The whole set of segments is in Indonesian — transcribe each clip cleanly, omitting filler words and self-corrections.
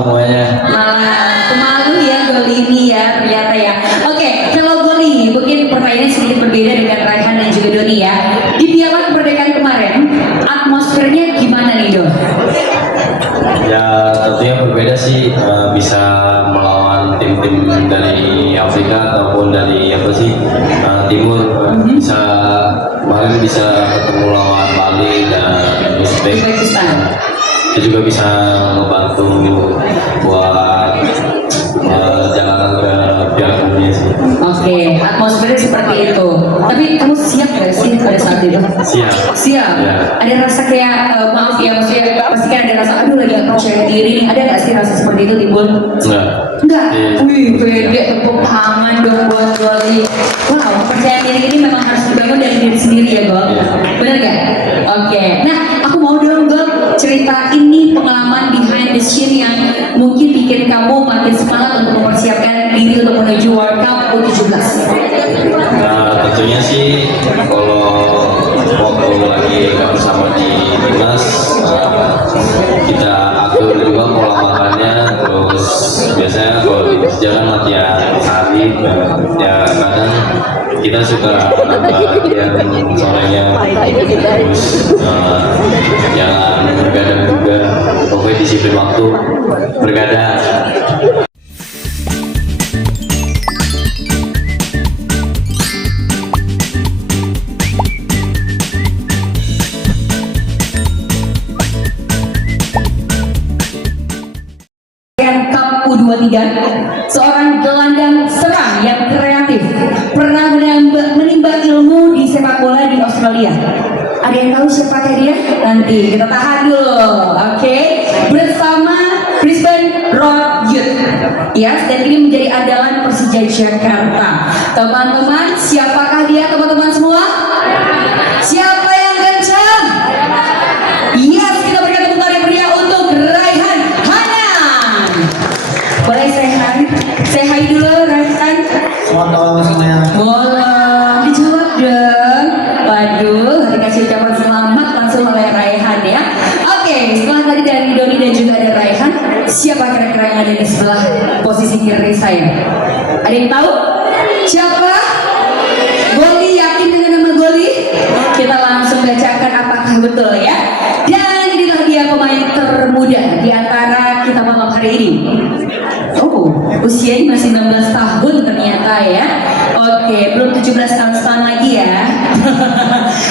semuanya. Malam, pemalu ya Goli ini ya ternyata ya. Oke, kalau Goli mungkin pertanyaannya sedikit berbeda dengan Raihan dan juga Doni ya. Di Piala Kemerdekaan kemarin, atmosfernya gimana nih Don? Ya tentunya berbeda sih, bisa melawan tim-tim dari Afrika ataupun dari apa sih Timur. Bisa kemarin bisa ketemu lawan Bali dan Uzbekistan. Itu juga bisa membantu buat jalanan ke Piala Dunia sih. Oke, atmosfernya seperti itu. Tapi kamu siap gak sih pada saat itu? Siap. Siap. Ya. Ada rasa kayak maaf ya, maksudnya pasti kan ada rasa aduh lagi gak percaya diri nih. Ada gak sih rasa seperti itu timbul? Enggak. Enggak. Iya. Wih, pede tepuk tangan dong buat Goli. Wow, kepercayaan diri ini memang harus dibangun dari diri sendiri ya, Gol. Iya. Bener gak? Oke. Nah, aku mau dong Gol cerita ini pengalaman behind the scene yang mungkin bikin kamu makin semangat untuk mempersiapkan diri untuk menuju World Cup U17. Nah, tentunya sih kalau waktu lagi bersama di timnas, kita atur juga pola makannya. Terus biasanya kalau di jalan latihan sehari, ya kadang kita suka latihan sorenya, terus jalan bergadang juga, pokoknya disiplin waktu bergadang. Cup U23, seorang gelandang serang yang kreatif, pernah menimba ilmu di sepak bola di Australia. Ada yang tahu siapakah dia? Nanti kita tahan dulu, oke? Bersama Brisbane Roar Youth, ya, dan ini menjadi andalan Persija Jakarta. Teman-teman, siapakah dia teman-teman semua? Siapa yang kencang? Yes, kita berikan tepuk tangan yang meriah untuk Raihan Hanan. Boleh say hi dulu Raihan? Selamat malam semuanya. Boleh, dijawab dong. Waduh, dikasih ucapan selamat langsung oleh Raihan ya. Oke, setelah tadi dari Doni dan juga ada Raihan, siapa kira-kira yang ada di sebelah posisi kiri saya? Ada yang tahu? Siapa? Goli, yakin dengan nama Goli? Kita langsung bacakan apakah betul ya. Dan inilah dia pemain termuda di antara kita malam hari ini. Oh, usianya masih 16 tahun ternyata ya. Oke, belum 17 tahun lagi ya.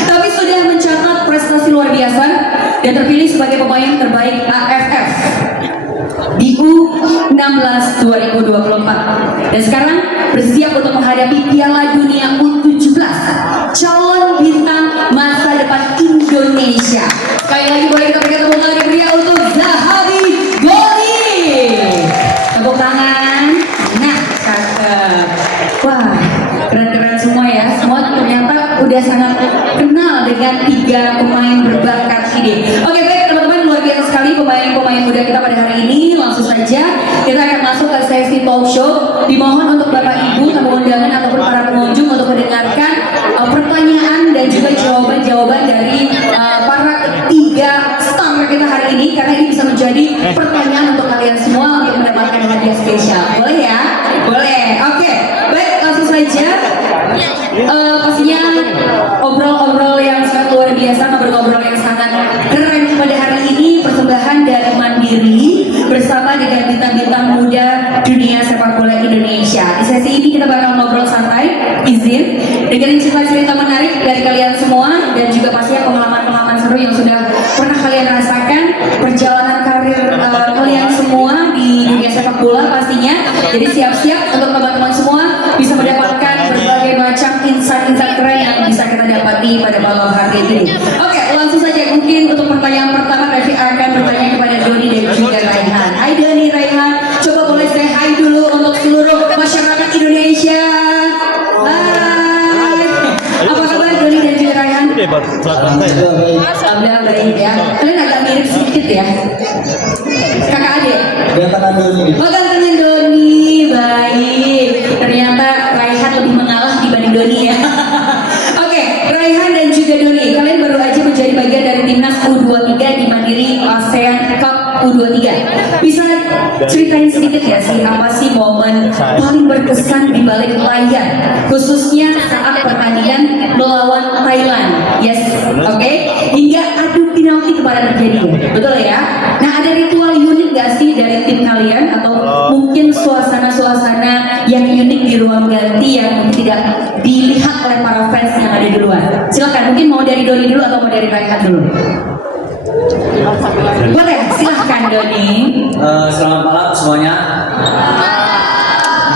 Tapi sudah mencatat prestasi luar biasa dan terpilih sebagai pemain terbaik AFF di U16 2024. Dan sekarang bersiap untuk menghadapi Piala Dunia U17, calon bintang masa depan Indonesia. Sekali lagi boleh kita berikan tepuk tangan yang meriah untuk Zahabi Goli. Tepuk tangan. Nah, cakep. Wah, keren-keren semua ya. Semua ternyata udah sangat kenal dengan tiga pemain berbakat ini. Oke, baik teman-teman, luar biasa sekali pemain-pemain muda kita pada hari ini. Langsung saja kita akan masuk ke sesi talk show. Dimohon untuk Bapak Ibu, tamu undangan ataupun para pengunjung untuk mendengarkan pertanyaan dan juga jawaban-jawaban dari para tiga star kita hari ini, karena ini bisa menjadi pertanyaan untuk kalian semua untuk mendapatkan hadiah spesial. Boleh ya? Boleh. Oke, baik, langsung saja. Pastinya obrol-obrol yang sangat luar biasa, ngobrol-ngobrol yang sangat keren pada hari ini, persembahan dari Mandiri bersama dengan bintang-bintang muda dunia sepak bola Indonesia. Di sesi ini kita bakal ngobrol santai, izin, dengerin cerita-cerita menarik dari kalian semua dan juga pastinya pengalaman-pengalaman seru yang sudah pernah kalian rasakan, perjalanan karir kalian semua di dunia sepak bola pastinya. Jadi siap-siap untuk teman-teman semua bisa mendapatkan berbagai macam insight-insight keren yang bisa kita dapati pada malam hari ini. Oke, langsung saja mungkin untuk pertanyaan pertama Revi akan bertanya kepada Doni dan juga Raihan. Hai Doni, Raihan, coba boleh say hi dulu untuk seluruh masyarakat Indonesia. Hai, apa kabar Doni dan juga Raihan? Alhamdulillah baik ya. Kalian agak mirip sedikit ya. Kakak adik. Gantangan dulu nih. Oh, gantengan Doni, baik. Ternyata Raihan lebih mengalah dibanding Doni ya. Oke, Raihan dan juga Doni, kalian baru aja menjadi bagian dari timnas U23 di Mandiri ASEAN Cup U23. Bisa ceritain sedikit ya sih apa sih momen paling berkesan di balik layar, khususnya saat pertandingan melawan Thailand, yes, oke, hingga adu penalti kemarin terjadi, betul ya? Nah, ada ritual unik gak sih dari tim kalian atau mungkin suasana-suasana yang unik di ruang ganti yang tidak dilihat oleh para fans yang ada di luar? Silakan, mungkin mau dari Doni dulu atau mau dari Raihan dulu? Boleh, silahkan Doni. Selamat malam semuanya.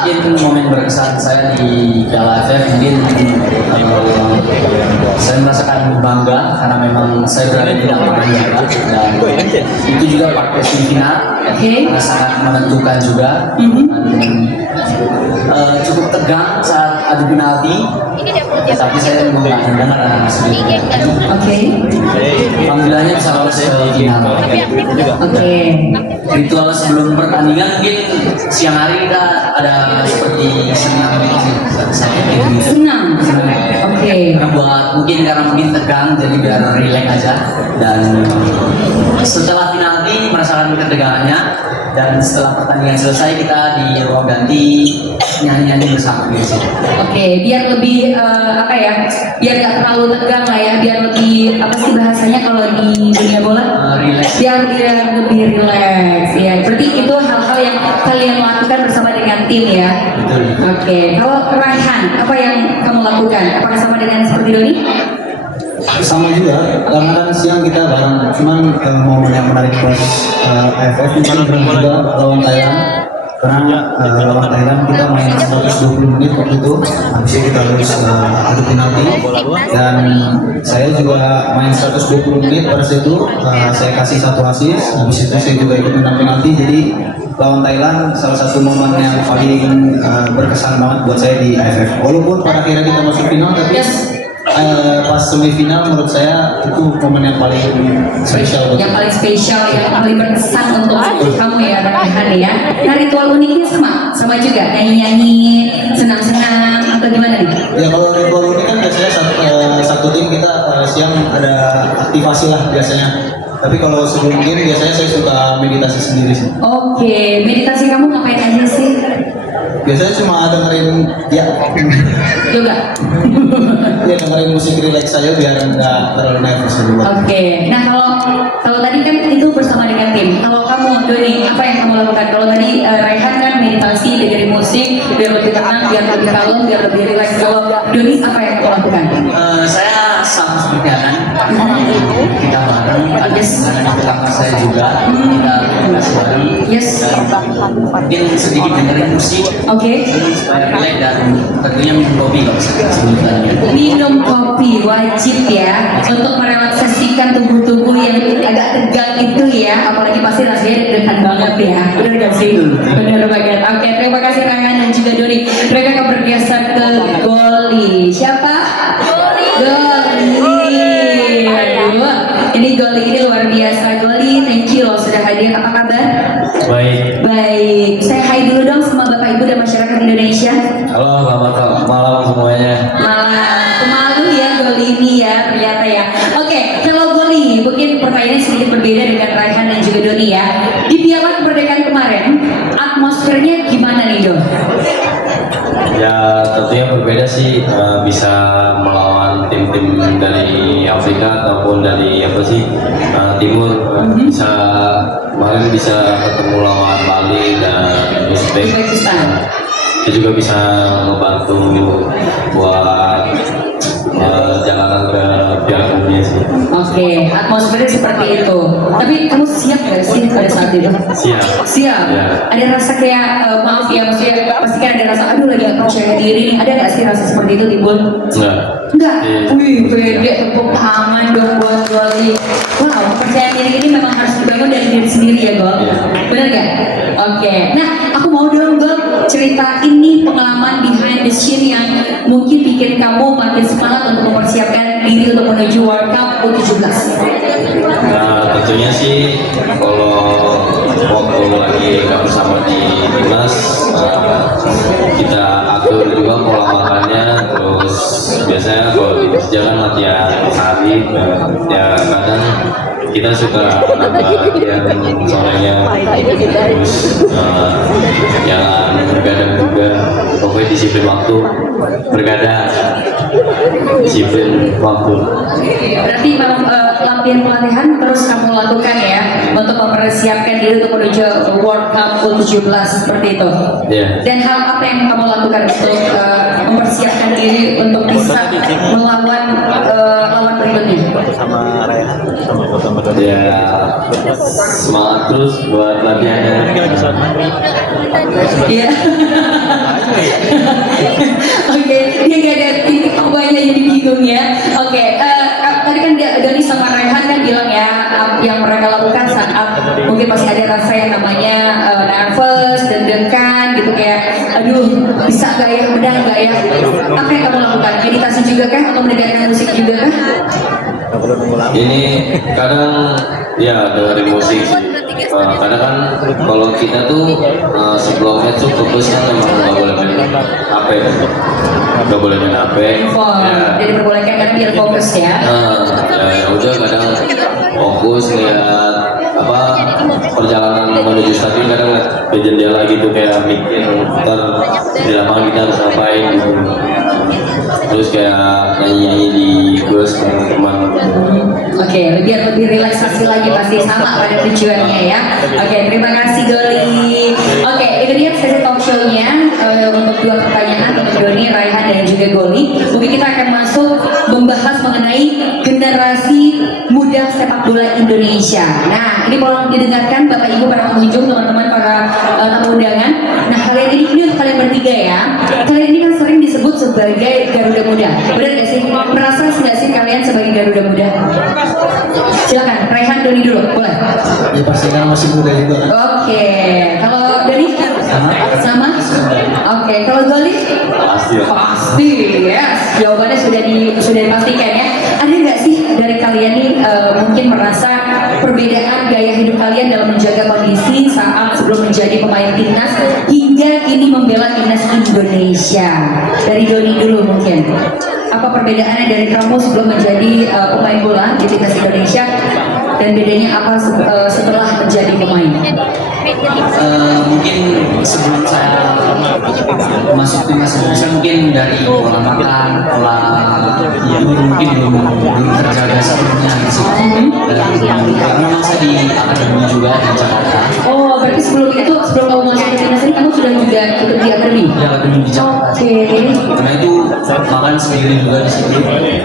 Mungkin momen berkesan saya di Piala AFF mungkin saya merasakan bangga karena memang saya berada di dalam Piala dan itu juga partai semifinal. Oke. Sangat menentukan juga. Cukup tegang saat adu penalti, tapi saya memang nggak mendengar hasilnya. Oke. Panggilannya bisa lolos ke final. Oke. Ritual sebelum pertandingan mungkin siang hari kita ada seperti senam gitu. Senang. Oke. Karena mungkin tegang jadi biar rileks aja dan setelah penalti merasakan ketegangannya dan setelah pertandingan selesai kita di ruang ganti nyanyi-nyanyi bersama gitu. Oke, biar lebih apa ya? Biar gak terlalu tegang lah ya, biar lebih apa sih bahasanya kalau di dunia bola? Relax. Biar lebih rileks ya. Berarti itu hal-hal yang kalian lakukan bersama dengan tim ya. Betul. Oke, kalau Raihan, apa yang kamu lakukan? Apakah sama dengan seperti Doni? Sama juga, karena kan siang kita bareng. Cuman momen yang menarik pas AFF itu kan juga lawan Thailand. Karena lawan Thailand kita main 120 menit waktu itu, habis itu kita harus adu penalti. Dan saya juga main 120 menit pada saat itu, saya kasih satu assist. Habis itu saya juga ikut menang penalti. Jadi lawan Thailand salah satu momen yang paling berkesan banget buat saya di AFF. Walaupun pada akhirnya kita masuk final, tapi pas semifinal menurut saya itu momen yang paling spesial. Yang paling spesial, yang paling berkesan untuk kamu ya Raihan ya. Nah, ritual uniknya sama juga, nyanyi-nyanyi, senang-senang atau gimana nih? Ya kalau ritual ini kan biasanya satu tim kita siang ada aktivasi lah biasanya. Tapi kalau sebelum game biasanya saya suka meditasi sendiri sih. Oke, meditasi kamu ngapain aja sih? Biasanya cuma dengerin Yoga. ya dengerin musik relax saja biar nggak terlalu nervous dulu. Oke, nah kalau tadi kan itu bersama dengan tim. Kalau kamu Doni, apa yang kamu lakukan? Kalau tadi Raihan kan meditasi, dengerin musik, biar lebih tenang, biar lebih kalem, biar lebih rileks. Kalau Doni, apa yang kamu lakukan? Saya sama seperti Anan. Kita bareng, ada belakang saya juga. Kita kasih bareng. Yes. Mungkin sedikit dengerin musik. Oke. Supaya relax dan tentunya minum kopi kalau sebelum Minum kopi wajib ya untuk merelaksasikan tubuh-tubuh yang agak tegang itu ya, apalagi pasti rasanya deg-degan banget ya, benar gak sih? Benar banget. Oke, terima kasih Raihan dan juga Doni. Mereka akan bergeser ke Goli. Siapa? Goli. Aduh, ini Goli ini luar biasa. Goli, thank you loh sudah hadir. Apa kabar? Baik. Baik, saya hai dulu dong sama Bapak Ibu dan masyarakat Indonesia. Halo, selamat malam semuanya. Malam, pemalu ya Goli ini ya ternyata ya. Oke, kalau Goli, mungkin pertanyaannya sedikit berbeda dengan Raihan dan juga Doni ya. Di Piala Kemerdekaan kemarin, atmosfernya gimana nih Don? Ya tentunya berbeda sih, bisa melawan tim-tim dari Afrika ataupun dari apa sih timur. Bisa kemarin bisa ketemu lawan Bali dan Uzbekistan. Itu juga bisa membantu buat jalanan ke Piala Dunia sih. Oke, atmosfernya seperti itu. Tapi kamu siap gak sih pada saat itu? Siap. Siap. Ya. Ada rasa kayak maaf ya, maksudnya pasti kan ada rasa aduh lagi gak percaya diri nih. Ada gak sih rasa seperti itu timbul? Enggak. Enggak. Iya. Wih, pede tepuk tangan dong buat Goli. Wow, percaya diri ini memang harus dibangun dari diri sendiri ya, Gol. Iya. Benar gak? Oke. Nah, aku mau dong, Gol, ceritain nih pengalaman behind the scene yang mungkin bikin kamu makin semangat untuk mempersiapkan diri untuk menuju World Cup U17. Nah, tentunya sih kalau waktu lagi nggak bersama di timnas, kita atur juga pola makannya. Terus biasanya kalau di Persija kan latihan hari, ya kadang kita suka nambah yang soalnya terus jangan bergadang juga, pokoknya disiplin waktu, bergadang disiplin waktu. Berarti memang latihan terus kamu lakukan ya untuk mempersiapkan diri untuk menuju World Cup U17 seperti itu. Iya. Dan hal apa yang kamu lakukan untuk mempersiapkan diri untuk bisa melawan lawan berikutnya? Sama Raihan sama foto Ya semangat terus buat latihannya. Iya. Oke, dia gak ada titik tambahnya jadi bingung ya. Oke, tadi kan Doni sama Raihan kan bilang ya yang mereka lakukan saat mungkin masih ada rasa yang namanya nervous, deg-degan gitu kayak aduh bisa gak ya, menang gak ya? Apa yang kamu lakukan? Meditasi juga kah atau mendengarkan musik juga kah? Ini kadang ya dari musik sih. Kadang kan kalau kita tuh sebelum match tuh fokusnya memang nggak boleh main HP, nggak boleh main HP. Jadi diperbolehkan karena biar fokus ya. Ya udah kadang fokus lihat apa perjalanan menuju stadion, kadang lihat ke jendela gitu kayak mikir ntar di lapangan kita harus ngapain gitu. Terus kayak nyanyi-nyanyi di bus sama teman. Oke, biar lebih relaksasi lagi pasti sama pada tujuannya ya. Oke, terima kasih Doli. Oke, itu dia sesi talk show-nya untuk 2 pertanyaan untuk Doni, Raihan dan juga Goli. Mungkin kita akan masuk membahas mengenai generasi muda sepak bola Indonesia. Nah, ini mohon didengarkan Bapak Ibu para pengunjung, teman-teman para tamu undangan. Nah, kalian ini kalian bertiga ya. Kalian ini kan sering disebut sebagai Garuda Muda. Benar nggak sih? Merasa nggak sih kalian sebagai Garuda Muda? Silakan, Raihan Doni dulu, boleh. Ya pasti karena masih muda juga kan. Oke, kalau Doni sama? Oke, kalau Goli? Pasti lah. Pasti, yes. Jawabannya sudah dipastikan ya. Ada nggak sih dari kalian nih mungkin merasa perbedaan gaya hidup kalian dalam menjaga kondisi saat sebelum menjadi pemain timnas hingga kini membela timnas Indonesia? Dari Doni dulu mungkin. Apa perbedaannya dari kamu sebelum menjadi pemain bola di timnas Indonesia dan bedanya apa setelah menjadi pemain? Mungkin sebelum saya masuk timnas Indonesia mungkin dari pola makan, pola tidur mungkin belum terjaga sebelumnya gitu. Dan karena memang saya di akademi juga di Jakarta. Oh, berarti sebelum kamu masuk ke timnas ini kamu sudah juga ikut di akademi? Di akademi di Jakarta. Oke. Karena itu makan sendiri juga di situ.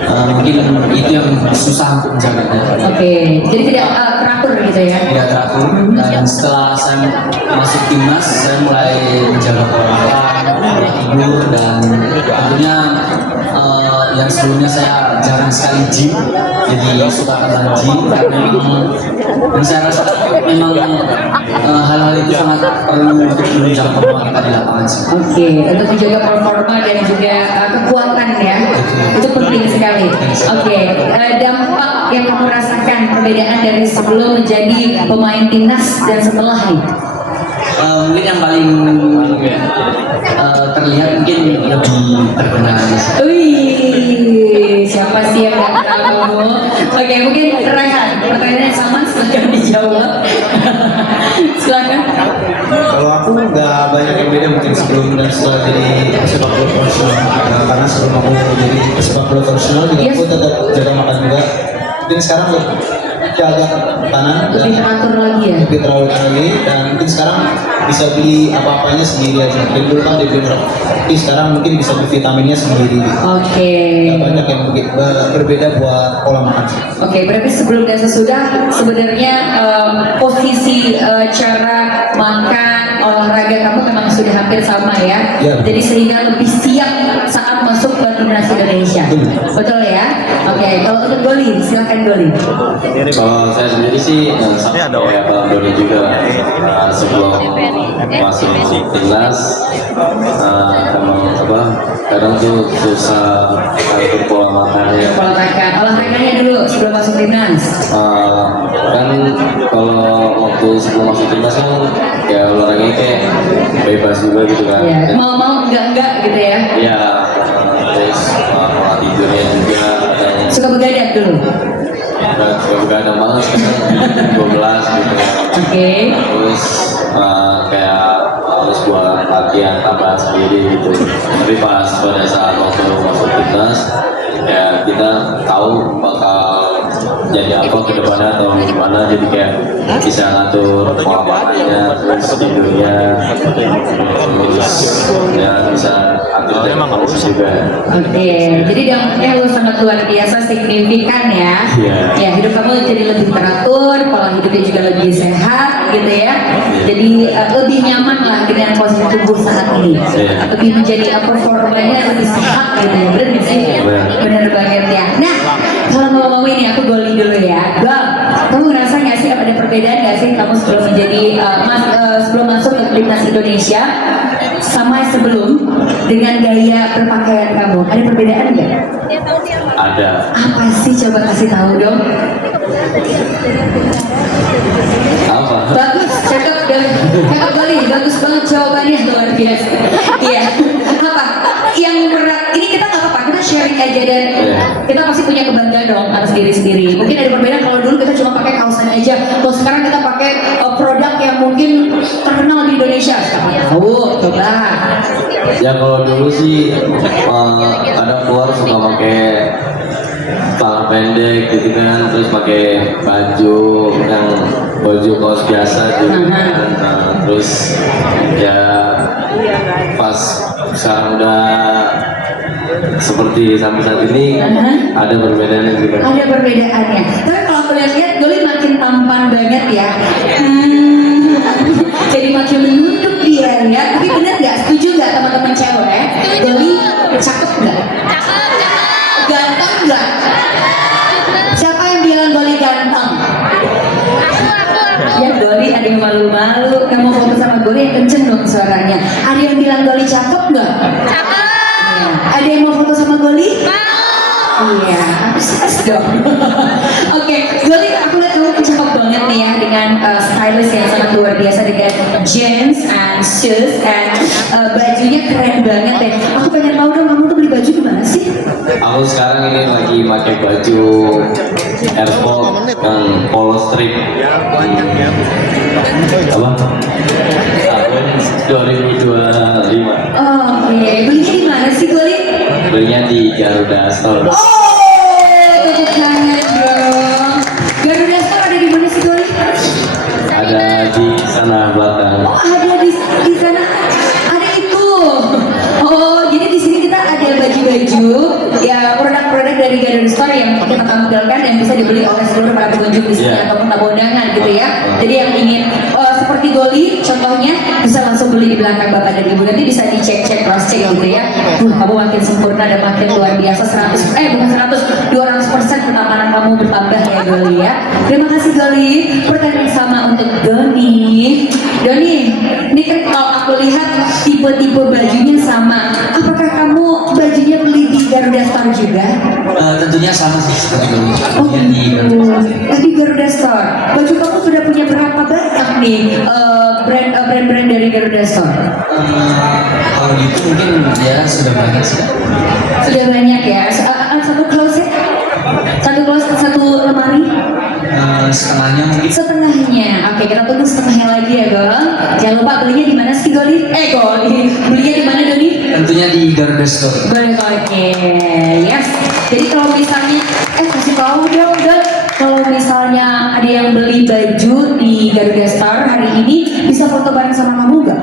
Mungkin itu yang susah untuk menjaganya. Oke, jadi tidak teratur gitu ya? Tidak teratur. Dan setelah saya masuk timnas, saya mulai menjaga pola makan, pola tidur, dan tentunya yang sebelumnya saya jarang sekali gym, jadi suka tentang gym karena memang dan saya rasa memang hal-hal itu sangat perlu untuk menunjang performa kita di lapangan sih. Oke, untuk menjaga performa dan juga kekuatan ya, itu penting sekali. Oke, dampak yang kamu rasakan perbedaan dari sebelum menjadi pemain timnas dan setelah nih? Mungkin yang paling terlihat mungkin lebih terkenal. Wih, siapa sih yang nggak tahu? Oke, mungkin Raihan, pertanyaannya sama, silakan dijawab. Silakan. Kalau aku nggak banyak yang beda mungkin sebelum dan setelah jadi pesepak bola profesional. Karena sebelum aku jadi pesepak bola profesional juga aku tetap jaga makan juga. Mungkin sekarang jaga kanan dan Lebih teratur lagi ya? lebih terawat lagi, dan mungkin sekarang bisa beli apa-apanya sendiri aja. Mungkin dulu kan di tapi sekarang mungkin bisa beli vitaminnya sendiri. Oke. Nggak banyak yang berbeda buat pola makan sih. Oke, berarti sebelum dan sesudah sebenarnya posisi cara makan olahraga kamu memang sudah hampir sama ya. Ya. Jadi sehingga lebih siap saat masuk ke timnas Indonesia. Betul ya? Oke, kalau untuk Goli, silakan Goli. Kalau saya sendiri sih sama kayak Bang Doni juga sebelum masuk timnas emang apa kadang tuh susah atur pola makannya. Pola makan, olahraganya dulu sebelum masuk timnas. Kan kalau waktu sebelum masuk timnas kan ya olahraganya kayak bebas juga gitu kan. Ya, mau enggak gitu ya. Iya, terus pola tidurnya juga. Suka begadang dulu. Gak begadang banget sekarang 12 gitu. Oke. Terus kayak harus buat latihan tambahan sendiri gitu. Tapi pas pada saat waktu masuk timnas ya kita tahu bakal jadi apa ke depannya atau gimana, jadi kayak bisa ngatur pola makannya, terus tidurnya, terus ya bisa atur jam juga. Oke, jadi dampaknya lu sangat luar biasa signifikan ya. Iya. Ya, hidup kamu jadi lebih teratur, pola hidupnya juga lebih sehat gitu ya. Jadi lebih nyaman lah dengan posisi tubuh saat ini. Iya. Lebih menjadi performanya lebih sehat gitu ya. Benar nggak sih? Benar. Benar banget ya. Nah, kalau mau ini aku goli dulu ya. Gol, kamu ngerasa nggak sih ada perbedaan nggak sih kamu sebelum menjadi sebelum masuk ke timnas Indonesia sama sebelum dengan gaya berpakaian kamu? Ada perbedaan nggak? Ada. Apa sih, coba kasih tahu dong. Apa? Bagus, cakep kali, bagus banget jawabannya, luar biasa. Iya. Apa? Yang berat ini kita nggak apa-apa, kita sharing aja dan kita pasti punya kebanggaan dong atas diri sendiri. Mungkin ada perbedaan kalau dulu kita cuma pakai kaosan aja, kalau sekarang kita pakai produk yang mungkin terkenal di Indonesia. Siapa tahu, coba. Ya kalau dulu sih kadang keluar suka pakai celana pendek gitu kan, terus pakai baju yang baju kaos biasa gitu kan. Nah, terus ya pas sekarang udah seperti sampai saat ini ada perbedaannya juga. Ada perbedaannya. Tapi kalau aku lihat Doli makin tampan banget ya. Jadi makin menunduk dia ya. Tapi benar nggak? Setuju nggak teman-teman cewek? Doli cakep nggak? Ganteng nggak? Siapa yang bilang Doli ganteng? Ya Doli ada yang malu-malu. Yang mau foto sama Doli yang kenceng dong suaranya. Ada yang bilang Doli cakep nggak? Ada yang mau foto sama Doli? Iya, harus dong. Oke, Doli, aku lihat kamu cakep banget nih ya dengan stylist yang sangat luar biasa dengan jeans and shoes and bajunya keren banget deh. Aku pengen tahu dong, kamu tuh beli baju di mana sih? Aku sekarang ini lagi pakai baju airport yang polo strip. Apa? Tahun 2025. Oke, belinya di mana sih Doli? Belinya di Garuda Store. Oh, tepuk tangan dong. Garuda Store ada di mana sih Doli? Ada di sana belakang. Oh, ada di sana. Ada itu. Oh, jadi di sini kita ada baju-baju ya produk-produk dari Garuda Store yang kita tampilkan dan bisa dibeli oleh seluruh para pengunjung di sini ataupun tamu undangan gitu ya. Jadi yang ingin seperti Doli contohnya bisa langsung beli di belakang Bapak dan Ibu, nanti bisa dicek-cek cross check gitu ya. Kamu makin sempurna dan makin luar biasa 200% ketampanan kamu bertambah ya Doli ya. Terima kasih Doli. Pertanyaan sama untuk Doni. Doni, ini kan kalau aku lihat tipe-tipe bajunya sama. Apakah kamu bajunya beli di Garuda Store juga? Tentunya sama sih seperti dulu. Oh Di Garuda Store. Baju kamu sudah punya berapa banyak nih brand-brand dari Garuda Store? Kalau gitu mungkin ya sudah banyak sih. Sudah banyak ya. Satu closet? Satu lemari? Setengahnya mungkin. Setengahnya. Oke, kita tunggu setengahnya lagi ya, Gol. Jangan lupa belinya di mana sih, Goli? Goli. Belinya di mana, Doni? Tentunya di Garuda Store. Oke, yes. Jadi kalau misalnya, kasih tahu dong, Dol. Kalau misalnya ada yang beli baju di Garuda Store hari ini, bisa foto bareng sama kamu nggak?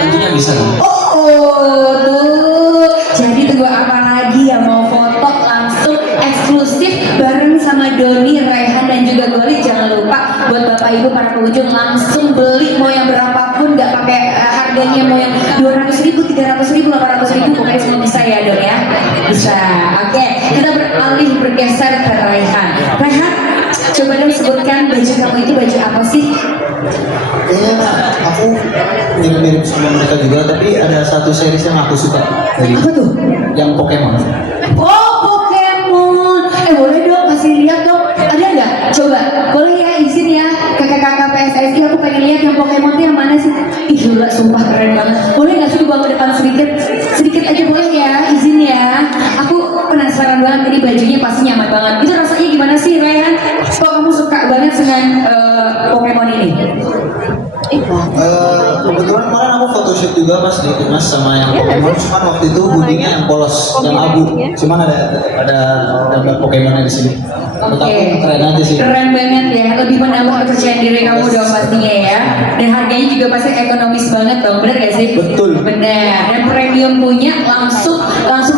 Tentunya bisa dong. Tuh. Jadi tunggu apa lagi ya, mau foto langsung eksklusif bareng sama Doni, Raihan dan juga Goli. Jangan lupa buat Bapak Ibu para pengunjung langsung beli mau yang berapapun, nggak pakai harganya mau yang 200.000, 300.000, 800.000, pokoknya semua bisa ya Don ya. Bisa. Oke, kita beralih bergeser ke Raihan. Raihan, coba dong sebutkan baju kamu itu baju apa sih? Kayaknya aku mirip-mirip sama mereka juga, tapi ada satu series yang aku suka dari Apa tuh? yang Pokemon. Oh, Pokemon. Boleh dong kasih lihat dong. Ada nggak? Coba. Boleh ya, izin ya. Kakak-kakak PSSI, aku pengen lihat yang Pokemon tuh yang mana sih? Ih, gila, sumpah keren banget. Boleh nggak sih dibawa ke depan sedikit? Sedikit aja boleh ya, izin ya. Aku penasaran banget, ini bajunya pasti nyaman banget. Itu rasanya gimana sih, Raihan? dengan Pokemon ini? Kebetulan kemarin aku photoshoot juga pas di Timnas sama yang Pokemon, cuman waktu itu hoodie-nya yang polos, yang abu. Cuman ada gambar Pokemon di sini. Menurut aku keren aja sih. Keren banget ya, lebih menambah kepercayaan diri kamu dong pastinya ya. Dan harganya juga pasti ekonomis banget dong, bener gak sih? Betul. Bener. Dan premium punya langsung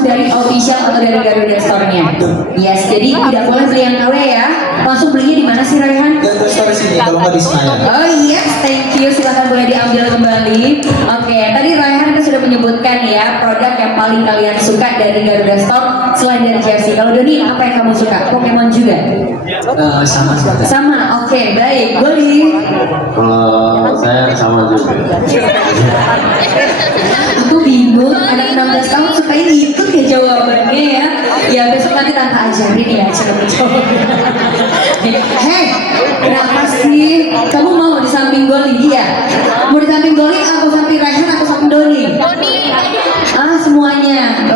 dari official atau dari Garuda Store-nya. Yes, jadi tidak boleh beli yang KW ya. Langsung belinya di mana sih Raihan? Dan terus dari sini kalau nggak di Senayan. Oh yes, thank you. Silakan boleh diambil kembali. Oke, tadi Raihan kan sudah menyebutkan ya produk yang paling kalian suka dari Garuda Store selain dari jersey. Kalau Doni, apa yang kamu suka? Pokemon juga? Sama seperti Sama. Oke, baik. Goli. Kalau saya sama juga. Aku bingung, anak 16 tahun suka ikut ya jawabannya ya. Ya besok nanti tante ajarin ya cara menjawab. Hei, kenapa sih? Kamu mau di samping Goli? Iya. Mau di samping Goli atau samping Raihan atau samping Doni? Ah, semuanya.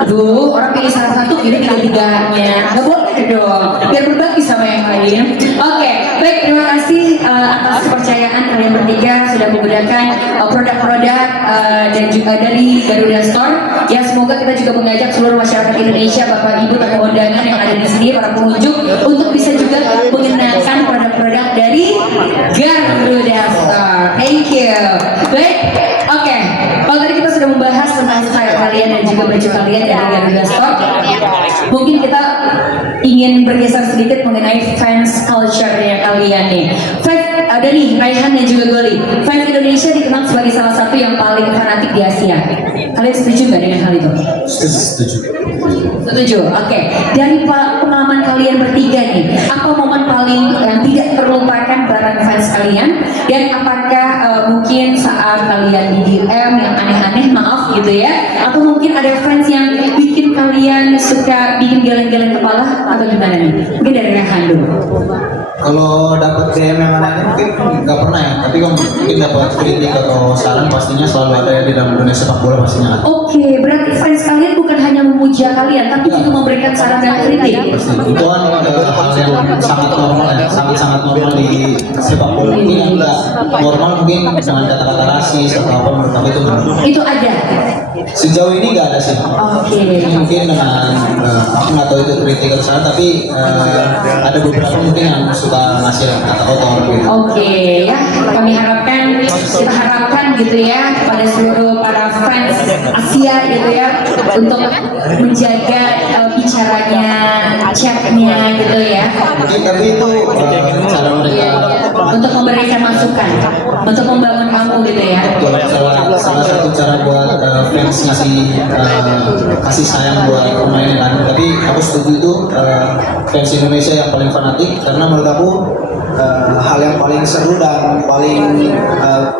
Aduh, orang pilih salah satu, pilih tiga-tiganya. Gak boleh dong, biar berbagi sama yang lain. Oke, baik, terima kasih atas kepercayaan kalian bertiga sudah menggunakan produk-produk dan juga dari Garuda Store. Ya, semoga kita juga mengajak seluruh masyarakat Indonesia, Bapak Ibu tamu undangan yang ada di sini, para pengunjung, untuk bisa juga mengenalkan produk-produk dari Garuda Store. Thank you. Baik, oke. Kalau tadi kita sudah membahas tentang style kalian dan juga baju kalian dari Garuda Store, mungkin kita ingin bergeser sedikit mengenai fans culture yang kalian nih. Fans ada nih Raihan dan juga Goli. Fans Indonesia dikenal sebagai salah satu yang paling fanatik di Asia. Kalian setuju nggak dengan hal itu? Setuju. Setuju. Oke. Dari pengalaman kalian bertiga nih, apa momen paling yang tidak terlupakan bareng fans kalian? Dan apakah mungkin saat kalian di DM yang aneh-aneh, maaf gitu ya, atau mungkin ada fans yang bikin kalian suka bikin geleng-geleng kepala atau gimana nih? Mungkin dari Rehan dulu. Kalau dapat DM yang aneh mungkin nggak pernah ya, tapi kalau mungkin dapat kritik atau saran pastinya selalu ada ya di dalam dunia sepak bola pastinya ada. Oke, berarti fans kalian bukan hanya memuja kalian, tapi juga memberikan saran dan kritik. Pasti itu kan hal yang sangat normal ya, sangat normal di sepak bola. Mungkin yang nggak normal mungkin dengan kata-kata rasis atau apa, menurut aku itu benar. Itu ada. Sejauh ini nggak ada sih. Oke. Mungkin dengan aku nggak tahu itu kritik atau salah, tapi ada beberapa mungkin yang suka ngasih kata kotor gitu. Oke, ya kami harapkan, kita harapkan gitu ya kepada seluruh para fans Asia gitu ya untuk menjaga bicaranya, chatnya gitu ya. Mungkin tapi itu cara mereka Untuk memberikan masukan, untuk membangun kamu gitu ya. salah satu cara buat fans ngasih kasih sayang buat pemainnya kan. Tapi aku setuju itu fans Indonesia yang paling fanatik, karena menurut aku hal yang paling seru dan paling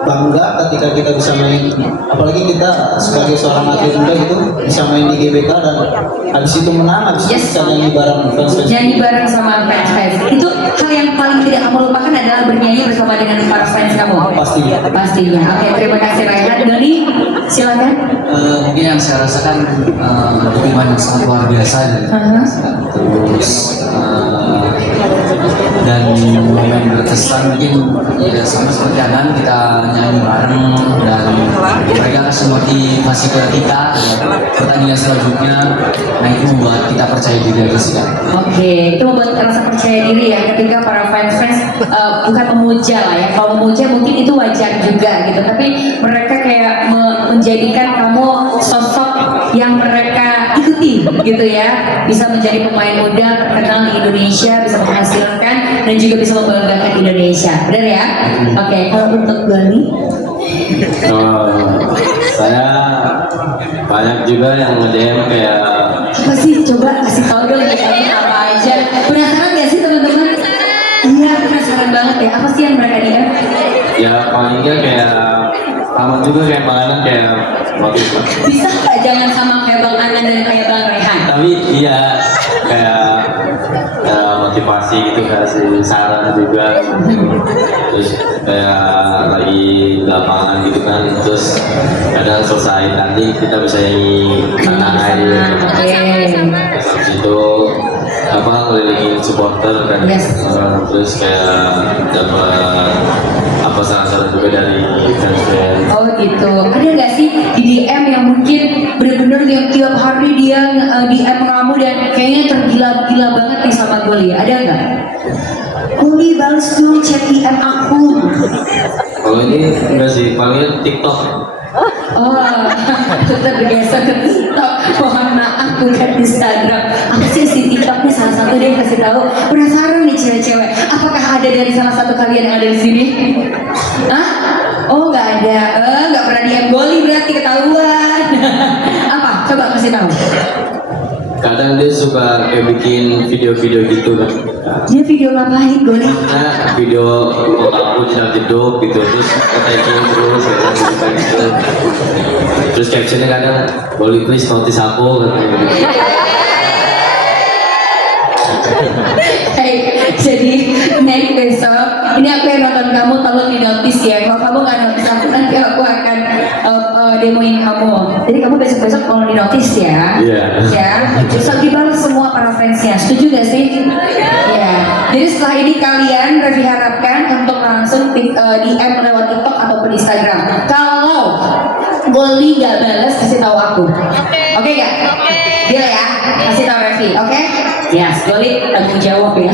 bangga ketika kita bisa main, apalagi kita sebagai seorang atlet muda gitu bisa main di GBK dan habis itu menang, habis itu Yes. bisa nyanyi bareng fans. Nyanyi bareng sama fans-fans. Itu hal yang paling tidak kamu lupakan adalah bernyanyi bersama dengan para fans kamu. Pastinya. Pastinya. Oke, terima kasih Raihan. Doni, silakan. mungkin yang saya rasakan dukungan yang sangat luar biasa gitu. Terus dan momen berkesan mungkin ya sama seperti Anan, kita nyanyi bareng dan mereka kasih motivasi ke kita pertandingan selanjutnya. Nah itu membuat kita percaya diri aja sih kan. Oke, itu membuat rasa percaya diri ya ketika para fans bukan memuja lah ya. Kalau memuja mungkin itu wajar juga gitu, tapi mereka kayak menjadikan kamu sosok yang mereka ikuti gitu ya, bisa menjadi pemain muda terkenal di Indonesia, bisa menghasilkan dan juga bisa membanggakan Indonesia, benar ya? Oke, kalau untuk Bali, Saya banyak juga yang nge-DM kayak apa sih? Coba kasih tahu dong ya kami apa aja. Penasaran gak sih teman-teman? Iya, penasaran banget ya. Apa sih yang mereka DM? ya paling nggak kayak sama juga kayak makanan kayak motivasi. Bisa nggak jangan sama kayak Bang Anan dan kayak Bang Rehan? Tapi iya kayak motivasi gitu, kasih saran juga. Terus kayak lagi di lapangan gitu kan, terus kadang selesai nanti kita bisa nyanyi tanah air. Oke. Terus habis itu ngelilingin supporter kan. Yes. Terus kayak dapat apa saran-saran juga dari fans-fans. Oh gitu. Ada nggak sih di DM yang mungkin bener-bener tiap hari dia DM kamu dan kayaknya tergila-gila banget nih sama Goli? Ada nggak? Goli balas dong chat DM aku. Kalau ini enggak sih, paling TikTok. Oh, kita bergeser ke TikTok. Mohon maaf bukan Instagram. Apa sih si TikToknya salah satu deh kasih tahu. Penasaran nih cewek-cewek. Apakah ada dari salah satu kalian yang ada di sini? Hah? Oh nggak ada. Nggak pernah DM Goli berarti ketahuan. Apa? Coba kasih tahu. Kadang dia suka kayak bikin video-video gitu kan. Dia video ngapain Goli? Nah, video aku sedang jeduk gitu, terus tagging terus ya, gitu. Terus captionnya kadang boleh please notice aku katanya. Hey, jadi next besok ini aku yang nonton kamu, tolong di notice ya. Kalau kamu nggak notice aku, nanti aku akan demoin kamu. Jadi kamu besok-besok tolong di notice ya. Iya. Ya, besok dibalas semua para fansnya. Setuju gak sih? Ya. Jadi setelah ini kalian diharapkan untuk langsung DM lewat TikTok ataupun Instagram. Kalau Goli nggak balas, kasih tahu aku. Oke nggak? Deal ya. Kasih tahu Revi. Oke? Yes, Goli tanggung jawab ya.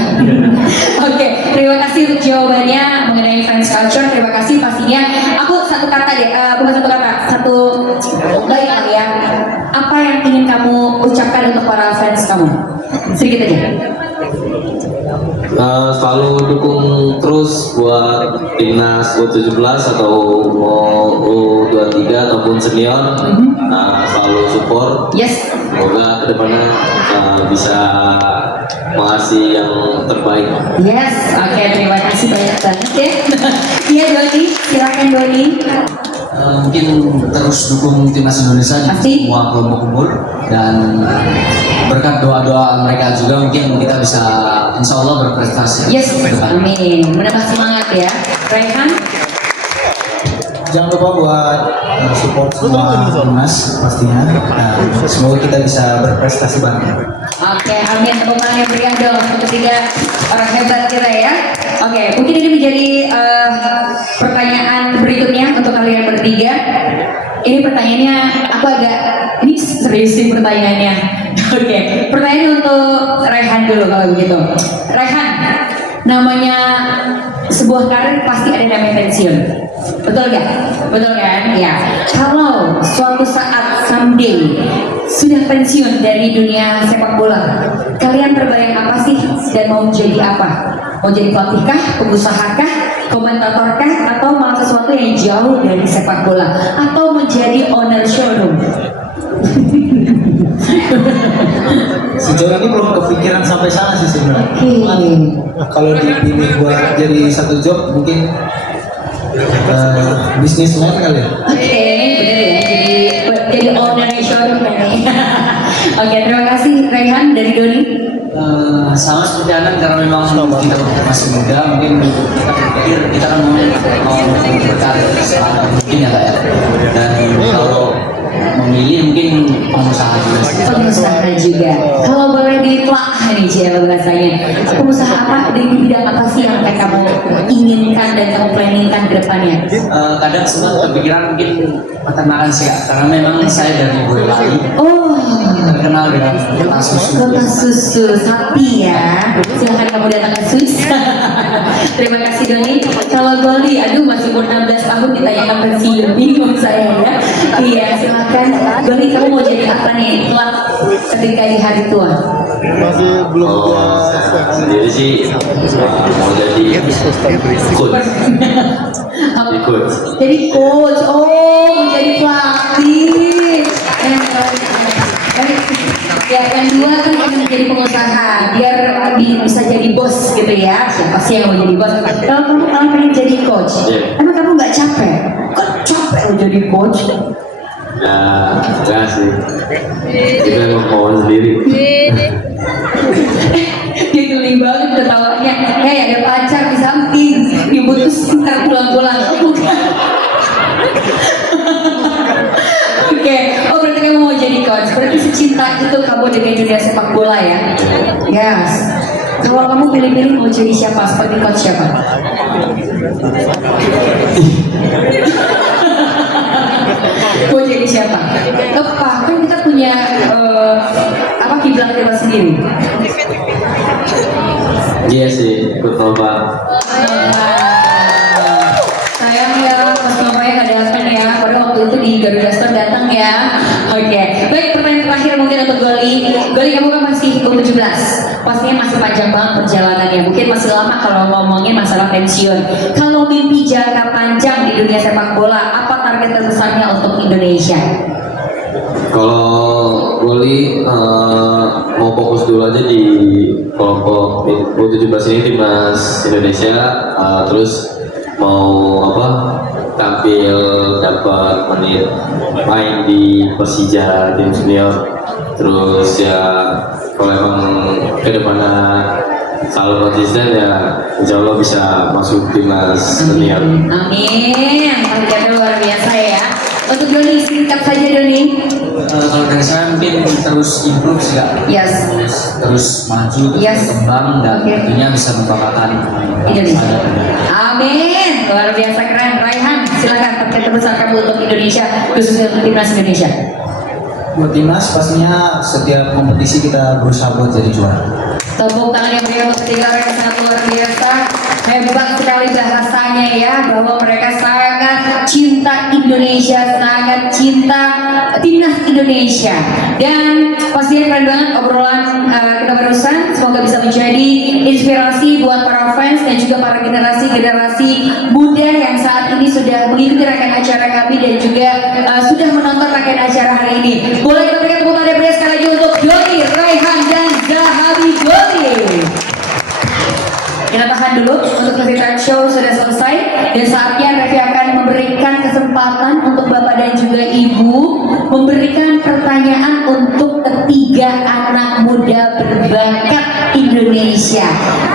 Oke, terima kasih untuk jawabannya mengenai fans culture. Terima kasih pastinya. Aku satu kata deh, bukan satu kata, satu baik kali ya. Apa yang ingin kamu ucapkan untuk para fans kamu? Sedikit aja. Selalu dukung terus buat timnas U17 atau mau U23 ataupun senior. Selalu support. Yes. Semoga kedepannya bisa mengasih yang terbaik. Yes, oke, terima kasih banyak banget ya. Iya Doni, silakan Doni. Mungkin terus dukung timnas Indonesia di Pasti. semua kelompok umur, dan berkat doa-doa mereka juga mungkin kita bisa insya Allah berprestasi Yes, ke depan. amin. Menambah semangat ya. Raihan, Jangan lupa buat support semua timnas pastinya, dan semoga kita bisa berprestasi bareng. oke, amin. Tepuk tangan yang meriah dong untuk ketiga orang hebat kita ya. Oke, mungkin ini menjadi pertanyaan berikutnya untuk kalian bertiga. Ini pertanyaannya aku agak ini serius sih pertanyaannya. Oke, pertanyaan untuk Raihan dulu kalau begitu. Raihan, namanya sebuah karir pasti ada namanya pensiun. Betul gak? Betul kan? Ya. Kalau suatu saat someday sudah pensiun dari dunia sepak bola, kalian terbayang apa sih dan mau jadi apa? Mau jadi pelatihkah, pengusahakah, komentatorkah, atau malah sesuatu yang jauh dari sepak bola, atau menjadi owner showroom? Sejauh ini belum kepikiran sampai sana sih sebenarnya. Kalau dipilih buat jadi satu job mungkin bisnismen kali ya. Oke, bener ya. Jadi owner showroom kan ya. Oke, terima kasih Raihan dari Doni. Sama seperti Anan, karena memang kita masih muda, mungkin kita berpikir kita kan mau berkarir selama mungkin ya Kak ya. Dan kalau memilih mungkin pengusaha juga sih. Pengusaha juga. Kalau boleh ditelak nih Cia bahasanya, pengusaha apa di bidang apa sih yang kayak kamu inginkan dan kamu planningkan ke depannya? Kadang semua kepikiran mungkin peternakan sih Kak, karena memang saya dari Boyolali Oh, terkenal dengan kota susu. kota susu sapi ya. Silahkan kamu datang ke Swiss. Terima kasih Doni. Kalau Goli, aduh masih umur 16 tahun ditanyakan pensiun, bingung saya ya. Iya, silakan Goli, kamu mau jadi apa nih kelak ketika di hari tua? Masih belum Saya sendiri sih mau jadi coach. Ikut. Jadi coach, oh menjadi pelatih. Ya, yang dua kan ingin menjadi pengusaha, biar bisa jadi bos gitu ya. Siapa sih yang mau jadi bos? Kalau kamu pengen jadi coach, Iya. emang kamu nggak capek? Kok capek lo jadi coach? Ya, enggak sih. Kita mau sendiri. Dia geli banget ketawanya. Hei, ada pacar di samping, ribut terus ntar pulang-pulang. Oh, bukan. Oke, oh berarti kamu mau jadi coach. Berarti secinta itu kamu dengan dunia sepak bola ya. Yes. Kalau kamu pilih-pilih mau jadi siapa? Seperti coach siapa? Mau jadi siapa? Apa? Kan kita punya apa kiblat kita sendiri. Iya sih, betul. Sayang ya, Mas Nova yang nggak datang ya. Pada waktu itu di Garuda Store datang ya. Oke, baik pertanyaan terakhir mungkin untuk Goli. Goli kamu kan masih U17, pastinya masih panjang banget perjalanannya. Mungkin masih lama kalau ngomongin masalah pensiun. Kalau mimpi jangka panjang di dunia sepak bola, apa target terbesarnya untuk Indonesia? Kalau Goli mau fokus dulu aja di kelompok U17 ini timnas Indonesia, terus mau apa tampil dapat menit main di Persija tim senior, terus ya kalau emang kedepannya selalu konsisten ya insya Allah bisa masuk timnas senior. Amin. Targetnya luar biasa ya. Untuk Doni, singkat saja Doni. Kalau dari saya mungkin terus improve sih ya. Yes. Terus maju, terus Yes. berkembang dan Oke. tentunya bisa membanggakan Indonesia. bangsa dan Amin. Luar biasa keren. Raihan, silakan target terbesar kamu untuk Indonesia, khususnya untuk timnas Indonesia. Buat timnas pastinya setiap kompetisi kita berusaha buat jadi juara. Tepuk tangan yang berikan untuk ketiga orang yang sangat luar biasa. Hebat sekali bahasanya ya, bahwa mereka sangat cinta Indonesia, sangat cinta timnas Indonesia. Dan pastinya keren banget obrolan kita barusan. Semoga bisa menjadi inspirasi buat para fans dan juga para generasi-generasi muda yang saat ini sudah mengikuti rangkaian acara kami dan juga sudah menonton rangkaian acara hari ini. Boleh kita berikan tepuk tangan yang meriah sekali lagi untuk Doni, Raihan, dan Zahabi Goli. Kita tahan dulu untuk Talk Show sudah selesai dan saatnya Revi akan memberikan kesempatan untuk Bapak dan juga Ibu memberikan pertanyaan untuk ketiga anak muda berbakat Indonesia.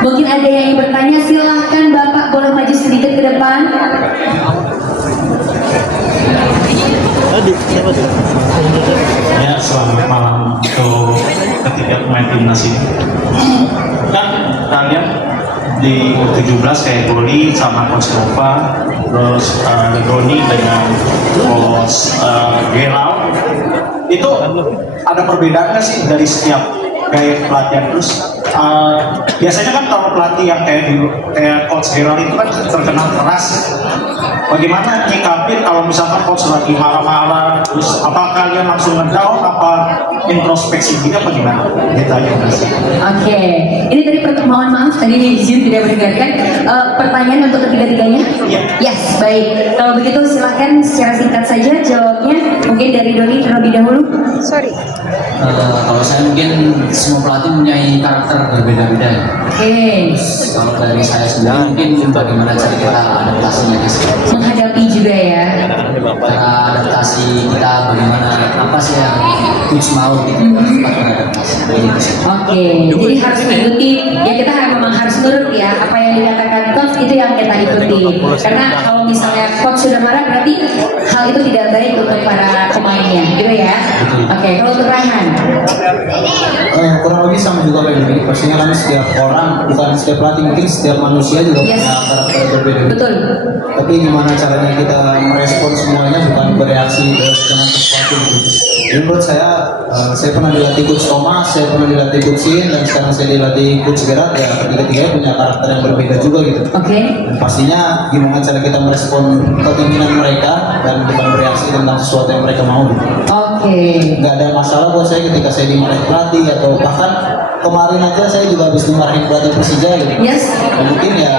Mungkin ada yang ingin bertanya, silahkan Bapak boleh maju sedikit ke depan. Ya, selamat malam untuk ketiga pemain timnas ini. Kan kalian di U17 kayak Goli sama Coach Nova, terus ada Doni dengan Coach Gerald. Itu ada perbedaan nggak sih dari setiap kayak pelatihan? Terus biasanya kan kalau pelatih yang kayak Coach Gerald itu kan terkenal keras. Bagaimana nyikapin kalau misalkan coach lagi marah-marah, terus apa kalian langsung ngedown, apa introspeksi diri apa gimana? Gitu aja Mas. Oke, ini tadi mohon maaf tadi izin tidak mendengarkan pertanyaan untuk ketiga-tiganya. Iya. Yes, baik. Kalau begitu silahkan secara singkat saja jawabnya. Mungkin dari Doni terlebih dahulu. kalau saya mungkin semua pelatih mempunyai karakter berbeda-beda ya. Oke, Kalau dari saya sendiri mungkin bagaimana cara kita adaptasinya guys. menghadapi juga ya. Cara adaptasi kita bagaimana, apa sih yang coach mau gitu tempat beradaptasi. Gitu sih. Oke, jadi harus mengikuti ya, kita memang harus nurut ya apa yang dikatakan coach, itu yang kita ikuti. Karena kalau misalnya coach sudah marah berarti hal itu tidak baik untuk para pemainnya, gitu ya. Oke, kalau untuk Raihan, Kurang lebih sama juga kayak gini. Pastinya kan setiap orang, bukan setiap pelatih, mungkin setiap manusia juga Yes. punya karakter berbeda. betul. Tapi gimana caranya kita merespon semuanya, bukan bereaksi dengan sesuatu gitu. Jadi menurut saya pernah dilatih coach Thomas, saya pernah dilatih coach Sin, dan sekarang saya dilatih coach Gerard. Ya ketiga-tiganya punya karakter yang berbeda juga gitu. Oke, Dan pastinya gimana cara kita merespon keinginan mereka dan bukan bereaksi tentang sesuatu yang mereka mau gitu. oke. Nggak ada masalah buat saya ketika saya dimarahin pelatih, atau bahkan kemarin aja saya juga habis dimarahin pelatih Persija gitu. Yes, Dan mungkin ya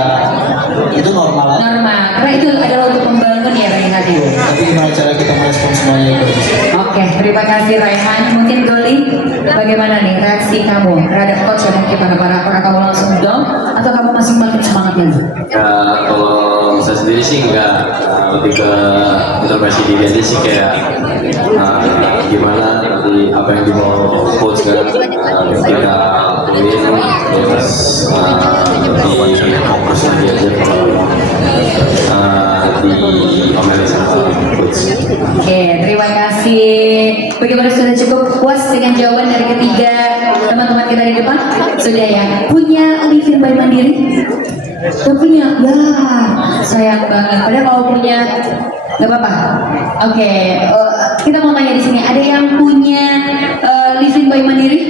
itu normal aja. normal. Karena itu adalah untuk membangun ya Raihan. Tapi gimana cara kita merespon semuanya itu? Oke, terima kasih Raihan. Mungkin Goli, bagaimana nih reaksi kamu terhadap coach yang mungkin para apakah kamu langsung down atau kamu masih makin semangat lagi? Ya, kalau saya sendiri sih enggak, lebih ke introspeksi diri aja sih, kayak gimana nanti apa yang dimau coach kan kita lakuin, terus lebih fokus lagi aja kalau di omelin sama coach. Oke, terima kasih. Bagaimana, sudah cukup puas dengan jawaban dari ketiga teman-teman kita di depan? Sudah ya? Punya Livin by Mandiri? Gak punya? Ya, sayang banget. Padahal kalau punya, gak apa-apa. Oke, kita mau tanya di sini. Ada yang punya Livin by Mandiri?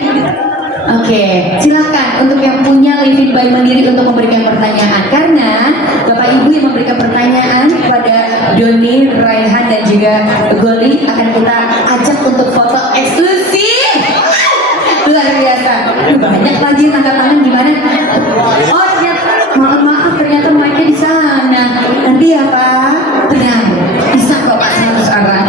Oke, silakan untuk yang punya Livin by Mandiri untuk memberikan pertanyaan. Karena Bapak Ibu yang memberikan pertanyaan kepada Doni, Raihan dan juga Goli akan kita ajak untuk foto eksklusif. Luar biasa. Banyak lagi tanda tangan gimana? Oh ternyata, maaf ternyata mic-nya di sana. Nanti ya Pak. Tenang, bisa kok Pak 100 arah.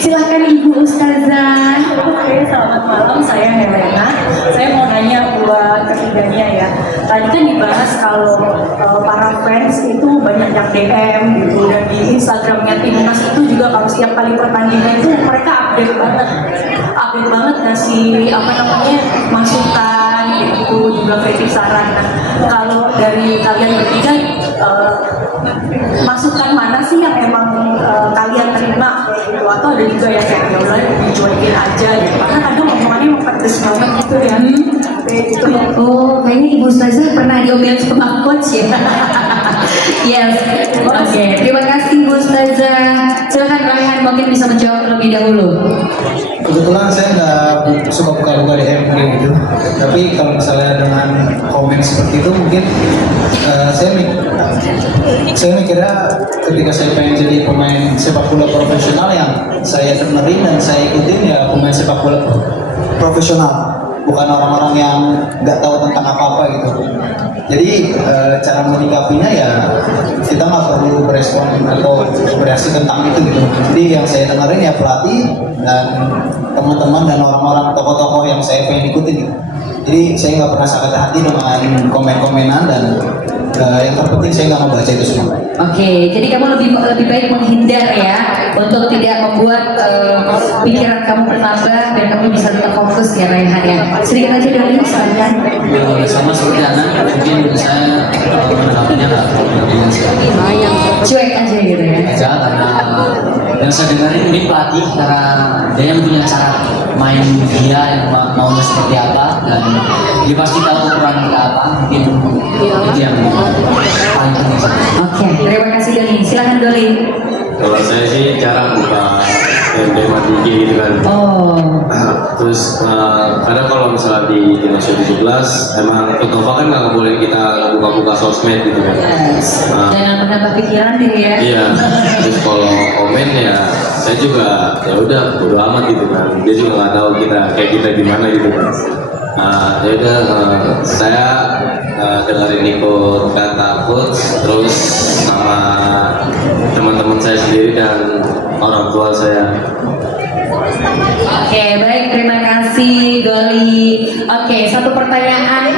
Silakan Ibu Ustazah. Oke, selamat malam. Saya Helena. Saya mau nanya buat ketiganya ya. Tadi kan dibahas kalau para fans itu banyak yang DM gitu, dan di Instagramnya Timnas itu juga kalau setiap kali pertandingan itu mereka update banget ngasih apa namanya masukan gitu, juga kritik saran. Nah, kalau dari kalian bertiga masukan mana sih yang emang kalian terima gitu, atau ada juga yang kayak ya udah dicuekin aja gitu, karena kadang omongannya emang pedes banget gitu ya. Kayak gitu. Oh, kayaknya Ibu Ustazah pernah diomelin sama coach ya. Yes. Oke, terima kasih Ibu Ustazah. Silakan Raihan mungkin bisa menjawab terlebih dahulu. Kebetulan saya nggak suka buka-buka DM kayak gitu. Tapi kalau misalnya dengan komen seperti itu mungkin saya mikirnya ketika saya pengen jadi pemain sepak bola profesional yang saya dengerin dan saya ikutin ya pemain sepak bola profesional, bukan orang-orang yang nggak tahu tentang apa-apa gitu. Jadi cara menyikapinya ya kita nggak perlu berespon atau bereaksi tentang itu gitu. Jadi yang saya dengerin ya pelatih dan teman-teman dan orang-orang tokoh-tokoh yang saya pengen ikutin gitu. Jadi saya nggak pernah sakit hati dengan komen-komenan dan yang terpenting saya nggak membaca itu semua. Oke, jadi kamu lebih baik menghindar ya, untuk tidak membuat pikiran kamu bertambah dan kamu bisa tetap fokus ya Raihan ya. Sedikit aja Doni, silakan. Sama seperti Anan, mungkin saya menanggapinya nggak terlalu sekali. Cuek aja gitu ya. Aja karena yang saya dengarin ini pelatih, karena dia yang punya cara main dia yang maunya seperti apa, dan dia pasti tahu kekurangan kita apa. Mungkin itu yang paling penting. Oke, terima kasih Doni. Silakan Doli. Kalau saya sih jarang buka DM IG gitu kan. Oh. Terus kadang kalau misalnya di Timnas 17 emang Nova kan nggak boleh kita buka-buka sosmed gitu kan. Yes. Jangan menambah pikiran deh ya. Iya. Terus kalau komen ya saya juga ya udah bodo amat gitu kan. Dia juga nggak tahu kita gimana gitu kan. Ya udah saya dengerin ikut kata coach terus sama teman-teman saya sendiri dan orang tua saya. Oke, baik, terima kasih Doli. Oke, satu pertanyaan.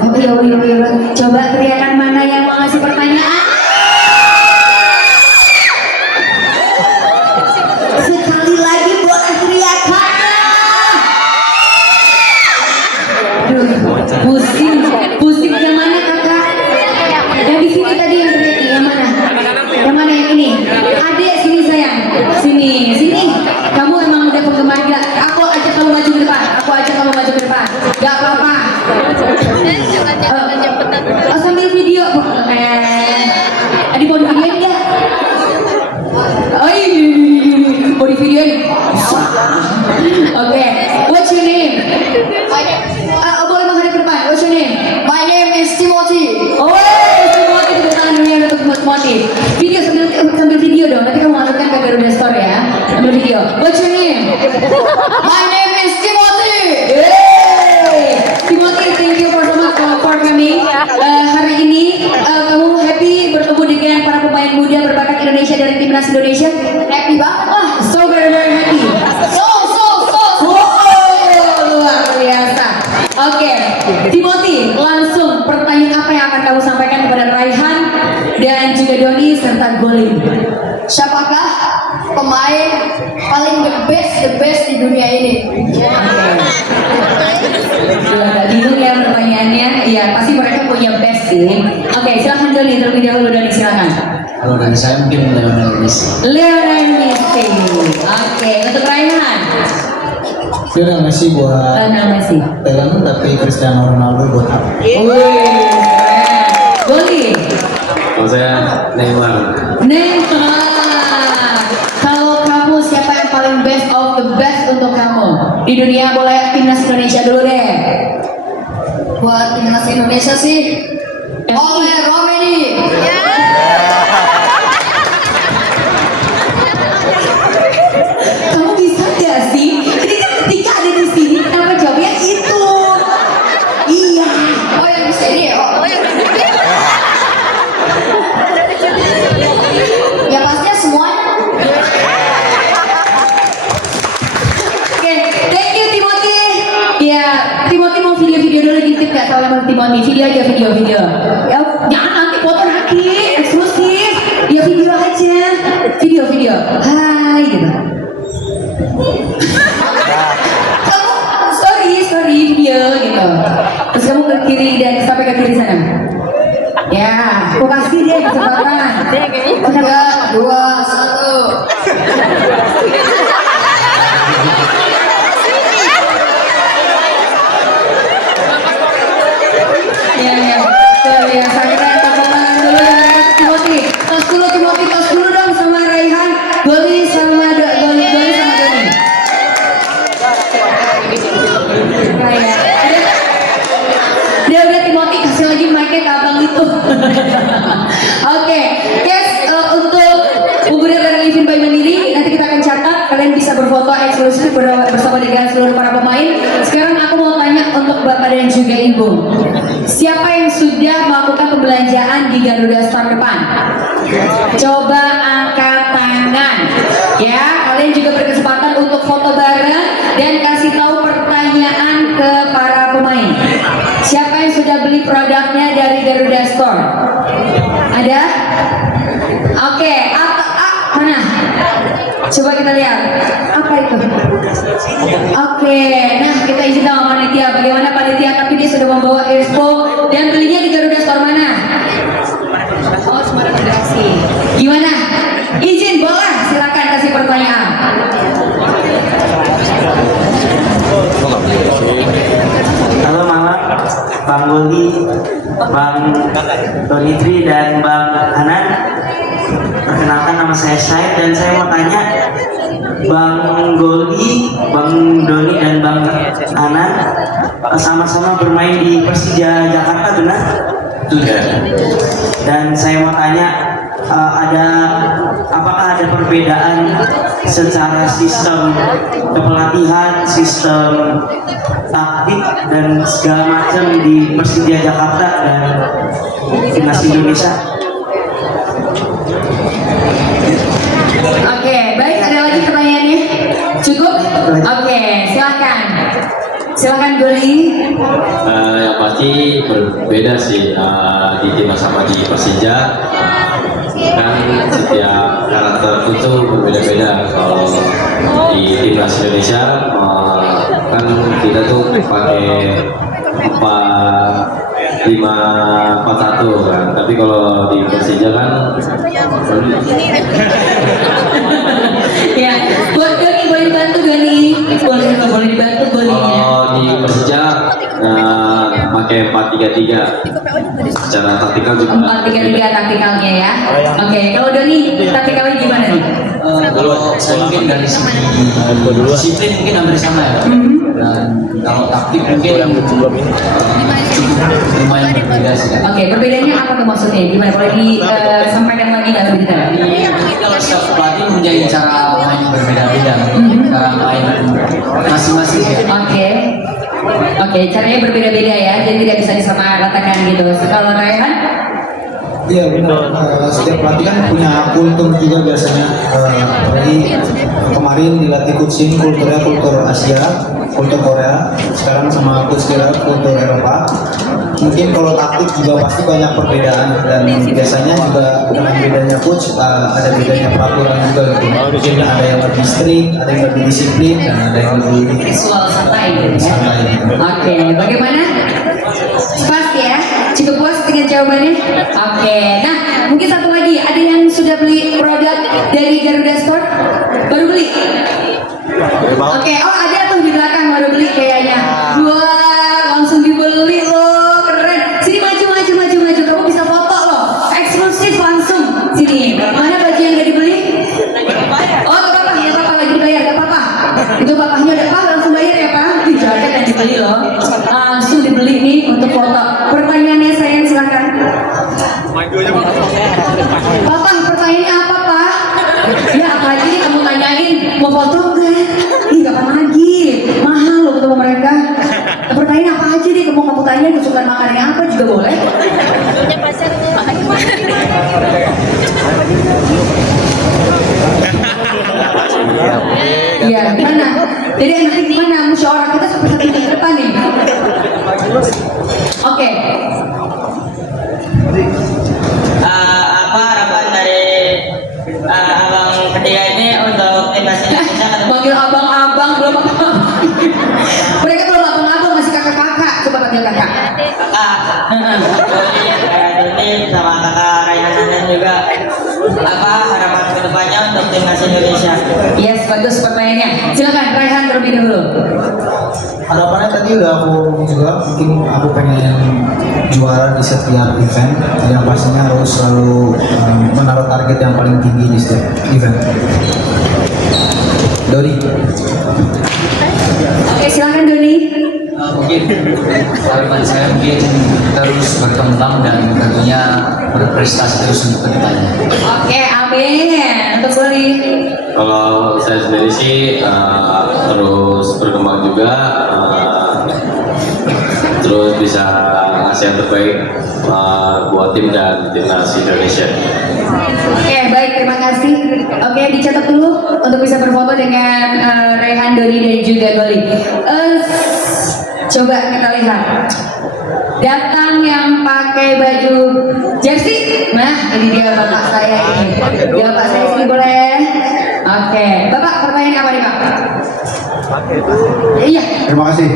Oh iya. Coba teriakan mana yang mau ngasih pertanyaan? Sekali lagi boleh teriakan. Aduh, pusing yang mana kakak? Yang di sini tadi yang teriak yang mana? Yang mana yang ini? Adik sini sayang, sini. Kamu emang udah penggemar gila. Aku ajak kamu maju ke depan. Gak apa-apa. Sambil video. Adik mau di videoin gak? Oh iya, mau di videoin. Oke, what's your name? Boleh menghadap ke depan. What's your name? My name is Timothy. Oh, Timothy, tepuk tangan dunia untuk Timothy. Video sambil video dong. Nanti kamu masukkan ke Garuda Store ya. Sambil video. What's your name? My name is Timothy. Yay! Timothy, thank you for so much for coming. Hari ini kamu happy bertemu dengan para pemain muda berbakat Indonesia dari Timnas Indonesia? Happy banget lah. So very happy. Luar biasa. Oke, Timothy, langsung pertanyaan apa yang akan kamu sampaikan kepada Raihan dan juga Doni serta Goli? Siapakah pemain paling the best di dunia ini? Agak bingung ya pertanyaannya. Iya, pasti mereka punya best sih. Oke, silahkan Doni terlebih dahulu. Doni silakan. Kalau dari saya mungkin Lionel Messi. Lionel Messi. Oke, untuk Raihan. Lionel Messi buat Lionel Messi. Thailand, tapi Cristiano Ronaldo buat apa? Goli. Kalau saya Neymar. Neymar. Kalau kamu siapa yang paling best of the best untuk kamu di dunia? Boleh timnas Indonesia dulu deh. Buat timnas Indonesia sih oleh Romeni. Kamu bisa gak sih? Ini kan ketika ada di sini, kenapa jawabnya itu? Iya. Oh yang di sini ya. Oh. Ya pastinya semuanya. Oke, thank you Timothy. Ya, Timothy mau video-video dulu dikit gak kalau sama Timothy? Video aja, video. Ya, jangan nanti foto nanti, eksklusif. Ya video aja, video. Hai gitu. Kamu sorry video gitu. Terus kamu ke kiri dan sampai ke kiri sana. Ya, aku kasih deh kesempatan. 3, 2, 1. Ya. Luar biasa, kita tepuk tangan dulu ya Timothy. Tos dulu dong sama Raihan. Goli sama Doni. Kayak udah Timothy kasih lagi mic-nya ke abang itu. Oke, guys, untuk Ubudar dan Living by Mandiri nanti kita akan catat, kalian bisa berfoto eksklusif bersama dengan seluruh para pemain. Sekarang aku mau tanya untuk Bapak dan juga Ibu, siapa yang sudah melakukan pembelanjaan di Garuda Store depan? Coba angkat tangan. Ya, kalian juga berkesempatan untuk foto bareng dan kasih tahu pertanyaan ke para pemain. Siapa yang sudah beli produknya dari Garuda Store? Ada? Oke, mana? Coba kita lihat. Apa itu? Oke, nah kita izin sama panitia. Bagaimana panitia? Tapi dia sudah membawa Expo dan belinya di Garuda Store mana? Oh, Semarang Redaksi. Gimana? Izin boleh? Silakan kasih pertanyaan. Halo Mama, Bang Goli, Bang Donitri dan Bang Hanan. Perkenalkan nama saya Syed dan saya mau tanya, Bang Goli, Bang Doni dan Bang Hanan sama-sama bermain di Persija Jakarta, benar? Sudah. Dan saya mau tanya, apakah ada perbedaan secara sistem kepelatihan, sistem taktik dan segala macam di Persija Jakarta dan timnas Indonesia? Oke, baik. Ada lagi pertanyaannya? Cukup? Oke, silakan Goli. Yang pasti berbeda sih di timnas sama di Persija. Kan setiap karakter itu berbeda-beda. Kalau di timnas Indonesia kan kita tuh pakai 4-5-4-1 kan. Tapi kalau di Persija kan Ya, buat Doni boleh dibantu Doni. Boleh dibantu Golinya. kalau di Persija pakai 4-3-3. Secara taktikal juga 4-3-3 taktikalnya ya. Oke, kalau Doni taktikalnya gimana nih? Kalau saya mungkin dari segi disiplin mungkin hampir sama ya. Dan kalau taktik mungkin lumayan berbeda sih. Oke, perbedaannya apa tuh maksudnya? Gimana? Boleh disampaikan lagi nggak lebih detail? Mungkin kalau setiap pelatih punya cara main yang berbeda-beda, cara main masing-masing sih. Oke, caranya berbeda-beda ya, jadi tidak bisa disamaratakan gitu. Kalau Raihan? Iya benar. Setiap pelatih kan punya kultur juga biasanya. Apalagi kemarin dilatih coaching kulturnya kultur Asia, kultur Korea. Sekarang sama coach kita kultur Eropa. Mungkin kalau taktik juga pasti banyak perbedaan dan biasanya juga dengan bedanya coach ada bedanya peraturan juga gitu. Mungkin ada yang lebih strict, ada yang lebih disiplin, dan ada yang lebih Visual santai gitu ya. santai. Oke, bagaimana? Pas ya? Cukup puas dengan jawabannya? Oke, nah mungkin satu lagi, ada yang sudah beli produk dari Garuda Store? Baru beli? Oke, oh ada tuh di belakang Untuk papahnya udah Pak, langsung bayar ya Pak. Ih, jaket yang dibeli loh. Langsung dibeli nih untuk foto. Pertanyaannya sayang silakan. Papa, pertanyaannya apa Pak? Ya apa aja nih kamu tanyain. Mau foto nggak? Ih, kapan lagi? Mahal loh ketemu mereka. Pertanyaan apa aja deh kamu tanya, kesukaan makanannya apa juga boleh. Iya, gimana? Jadi enaknya gimana? Musyawarah kita sampai 1 minggu depan nih. Oke. Apa harapan dari abang ketiga ini untuk timnas Indonesia? Panggil abang-abang belum abang. Mereka belum abang-abang, masih kakak-kakak. Coba panggil kakak. Kakak, Doni sama kakak Raihan dan juga apa harapan kedepannya untuk timnas Indonesia? Yes, bagus pertanyaannya. Silakan Raihan terlebih dahulu. Harapannya tadi udah aku juga, mungkin aku pengen juara di setiap event, yang pastinya harus selalu menaruh target yang paling tinggi di setiap event. Doni. Oke, silakan Doni. Mungkin harapan saya mungkin terus berkembang dan tentunya berprestasi terus untuk kedepannya. Oke, amin. Untuk Doni. Kalau saya sendiri sih terus berkembang juga, terus bisa ngasih yang terbaik buat tim dan timnas Indonesia. Oke, baik, terima kasih. Oke, dicatat dulu untuk bisa berfoto dengan Raihan, Doni dan juga Goli. Coba kita lihat. Datang yang pakai baju jersey. Nah, ini dia bapak saya ini. Ya, bapak saya sini boleh. Oke, bapak pertanyaan apa nih Pak? Iya. Terima kasih.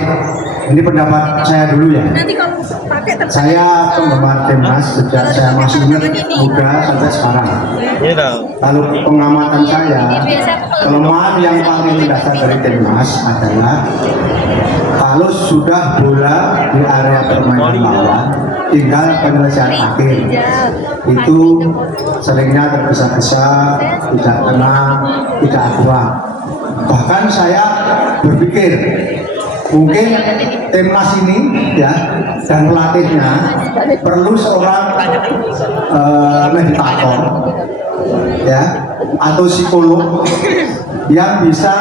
Ini pendapat saya dulu ya. Saya penggemar timnas sejak saya masih muda sampai sekarang. Lalu pengamatan saya, kelemahan yang paling mendasar dari timnas adalah kalau sudah bola di area permainan lawan, tinggal penyelesaian akhir. Itu seringnya tergesa-gesa, tidak tenang, tidak akurat. Bahkan saya berpikir mungkin timnas ini ya dan pelatihnya perlu seorang meditator ya atau psikolog yang bisa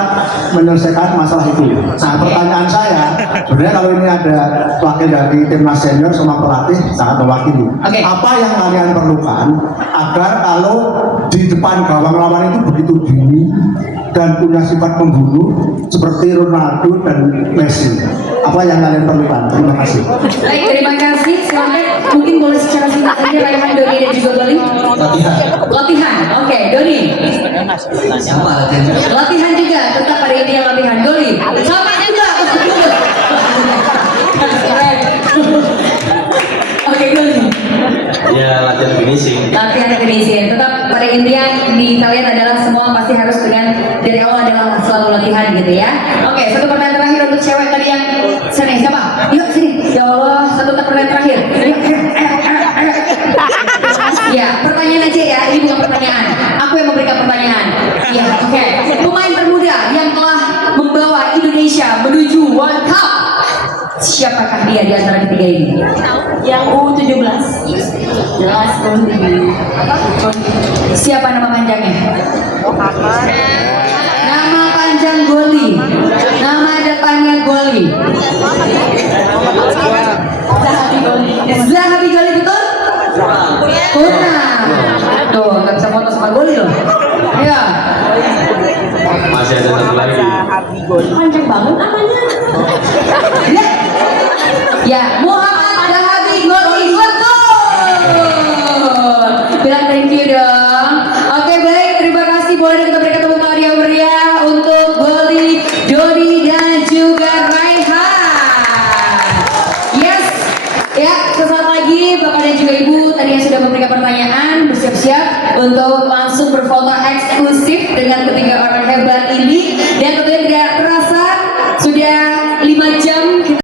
menyelesaikan masalah itu. Nah, pertanyaan saya sebenarnya kalau ini ada wakil dari timnas senior sama pelatih sangat mewakili. Oke. Apa yang kalian perlukan agar kalau di depan gawang lawan itu begitu dini dan punya sifat membunuh seperti Ronaldo dan Messi? Apa yang kalian perlukan? Terima kasih. Baik, terima kasih. Silakan mungkin boleh secara singkat saja Raihan, Doni dan juga Goli. Latihan. Latihan. Oke, Doni. Siapa latihan? Latihan juga, tetap pada intinya latihan. Goli. Sama juga. Keren. Oke, Goli. Ya latihan finishing. Latihan finishing. Tetap pada intinya di kalian adalah semua pasti harus dengan dari awal adalah selalu latihan gitu ya. Oke, satu pertanyaan terakhir untuk cewek tadi yang sini siapa? Yuk sini. Ya Allah, satu pertanyaan terakhir. Yuk, ayo. Ya, pertanyaan aja ya. Ini bukan pertanyaan. Aku yang memberikan pertanyaan. Ya, oke. Pemain termuda yang telah membawa Indonesia menuju World Cup. Siapakah dia di antara ketiga ini? Yang U17. Jelas Siapa nama panjangnya? Nama panjang Goli. Nama depannya Goli. Zahabi Goli betul? Kurang. Tuh, nggak bisa foto sama Goli loh. Ya. Masih ada satu lagi. Panjang banget namanya. Ya. Ya, Muhammad Zahabi Goli betul. Bilang thank you dong. Oke baik, terima kasih. Boleh kita berikan tepuk tangan yang meriah untuk Goli, Doni dan juga Raihan. Yes. Ya, sesaat lagi Bapak dan juga Ibu tadi yang sudah memberikan pertanyaan bersiap-siap untuk langsung berfoto eksklusif dengan ketiga orang hebat ini dan tentunya tidak terasa sudah 5 jam